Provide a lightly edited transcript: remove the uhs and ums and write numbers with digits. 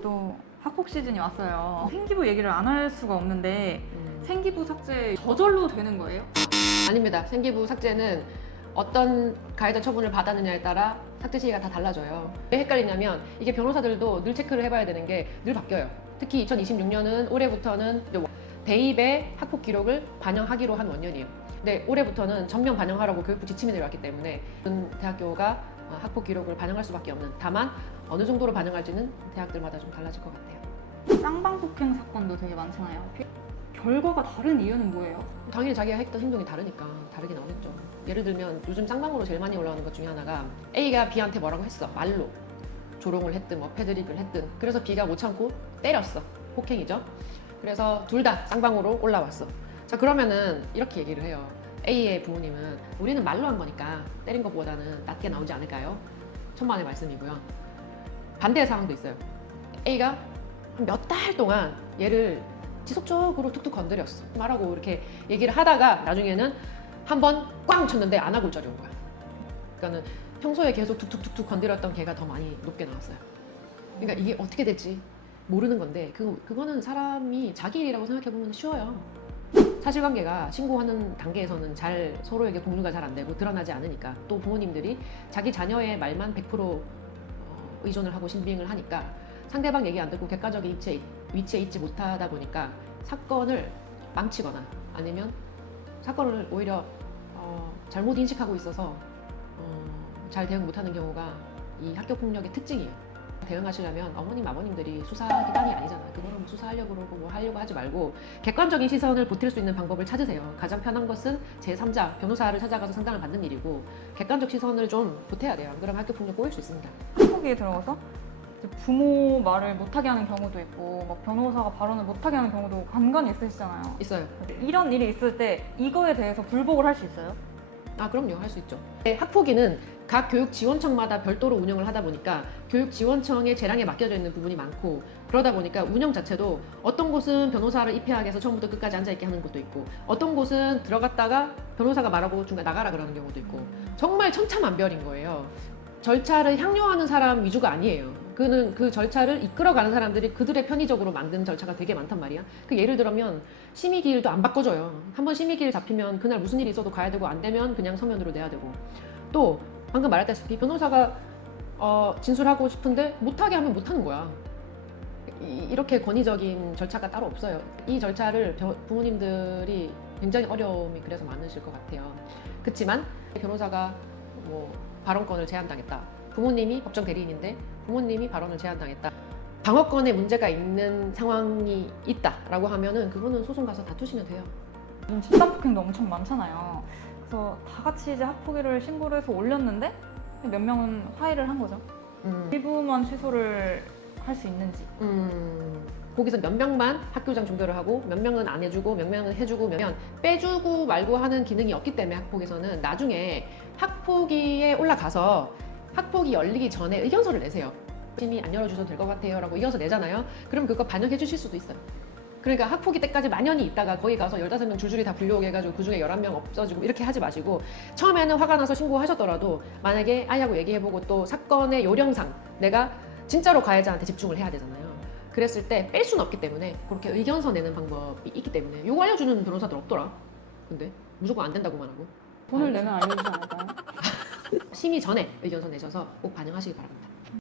또 학폭 시즌이 왔어요. 생기부 얘기를 안 할 수가 없는데 생기부 삭제 저절로 되는 거예요? 아닙니다. 생기부 삭제는 어떤 가해자 처분을 받았느냐에 따라 삭제 시기가 다 달라져요. 왜 헷갈리냐면 이게 변호사들도 늘 체크를 해봐야 되는 게 늘 바뀌어요. 특히 2026년은 올해부터는 대입의 학폭 기록을 반영하기로 한 원년이에요. 근데 올해부터는 전면 반영하라고 교육부 지침이 내려왔기 때문에 대학교가 학폭 기록을 반영할 수밖에 없는, 다만 어느 정도로 반영할지는 대학들마다 좀 달라질 것 같아요. 쌍방폭행 사건도 되게 많잖아요. 결과가 다른 이유는 뭐예요? 당연히 자기가 했던 행동이 다르니까 다르게 나오겠죠. 예를 들면 요즘 쌍방으로 제일 많이 올라오는 것 중에 하나가 A가 B한테 뭐라고 했어. 말로 조롱을 했든 뭐 패드립을 했든, 그래서 B가 못 참고 때렸어. 폭행이죠. 그래서 둘 다 쌍방으로 올라왔어. 자, 그러면은 이렇게 얘기를 해요. A의 부모님은 우리는 말로 한 거니까 때린 것보다는 낮게 나오지 않을까요? 천만의 말씀이고요. 반대의 상황도 있어요. A가 몇 달 동안 얘를 지속적으로 툭툭 건드렸어. 말하고 이렇게 얘기를 하다가 나중에는 한 번 꽝 쳤는데 안 하고 일자리 온 거야. 그러니까는 평소에 계속 툭툭툭툭 건드렸던 걔가 더 많이 높게 나왔어요. 그러니까 이게 어떻게 될지 모르는 건데 그거는 사람이 자기 일이라고 생각해보면 쉬워요. 사실관계가 신고하는 단계에서는 잘 서로에게 공유가 잘 안 되고 드러나지 않으니까, 또 부모님들이 자기 자녀의 말만 100% 의존을 하고 신빙을 하니까 상대방 얘기 안 듣고 객관적인 위치에 있지 못하다 보니까 사건을 망치거나 아니면 사건을 오히려 잘못 인식하고 있어서 잘 대응 못하는 경우가 이 학교폭력의 특징이에요. 대응하시려면 어머님, 아버님들이 수사기관이 아니잖아요. 그거를 뭐 수사하려고 그러고 뭐 하려고 하지 말고 객관적인 시선을 보탤 수 있는 방법을 찾으세요. 가장 편한 것은 제3자, 변호사를 찾아가서 상담을 받는 일이고, 객관적 시선을 좀 보태야 돼요. 안 그러면 학교폭력 꼬일 수 있습니다. 학폭에 들어가서 부모 말을 못하게 하는 경우도 있고 막 변호사가 발언을 못하게 하는 경우도 간간히 있으시잖아요. 있어요. 이런 일이 있을 때 이거에 대해서 불복을 할 수 있어요? 아, 그럼요. 할 수 있죠. 학폭위는 각 교육지원청마다 별도로 운영을 하다 보니까 교육지원청의 재량에 맡겨져 있는 부분이 많고, 그러다 보니까 운영 자체도 어떤 곳은 변호사를 입회하게 해서 처음부터 끝까지 앉아있게 하는 것도 있고, 어떤 곳은 들어갔다가 변호사가 말하고 중간에 나가라 그러는 경우도 있고, 정말 천차만별인 거예요. 절차를 향유하는 사람 위주가 아니에요. 그는 그 절차를 이끌어가는 사람들이 그들의 편의적으로 만든 절차가 되게 많단 말이야. 그 예를 들면 심의기일도 안 바꿔줘요. 한번 심의기일 잡히면 그날 무슨 일이 있어도 가야 되고, 안 되면 그냥 서면으로 내야 되고, 또 방금 말했다시피 변호사가 진술하고 싶은데 못하게 하면 못하는 거야. 이렇게 권위적인 절차가 따로 없어요. 이 절차를 부모님들이 굉장히 어려움이 그래서 많으실 것 같아요. 그렇지만 변호사가 뭐 발언권을 제한당했다. 부모님이 법정 대리인인데 부모님이 발언을 제한당했다. 방어권에 문제가 있는 상황이 있다라고 하면은 그거는 소송 가서 다투시면 돼요. 요즘 집단폭행도 엄청 많잖아요. 그래서 다 같이 이제 학폭위를 신고를 해서 올렸는데 몇 명은 화해를 한 거죠. 일부만 취소를 할 수 있는지. 거기서 몇 명만 학교장 종결을 하고 몇 명은 안 해주고 몇 명은 해주고 몇 명 빼주고 말고 하는 기능이 없기 때문에 학폭에서는 나중에 학폭위에 올라가서 학폭이 열리기 전에 의견서를 내세요. 심의 안 열어주셔도 될 것 같아요 라고 의견서 내잖아요. 그럼 그거 반영해 주실 수도 있어요. 그러니까 학폭위 때까지 만연히 있다가 거기 가서 15명 줄줄이 다 불려오게 해가지고 그 중에 11명 없어지고 이렇게 하지 마시고, 처음에는 화가 나서 신고하셨더라도 만약에 아이하고 얘기해보고 또 사건의 요령상 내가 진짜로 가해자한테 집중을 해야 되잖아요. 그랬을 때 뺄 수는 없기 때문에 그렇게 의견서 내는 방법이 있기 때문에 요거 알려주는 변호사들 없더라. 근데 무조건 안 된다고만 하고. 돈을 내면 알려주지 않을까요? 심의 전에 의견서 내셔서 꼭 반영하시기 바랍니다.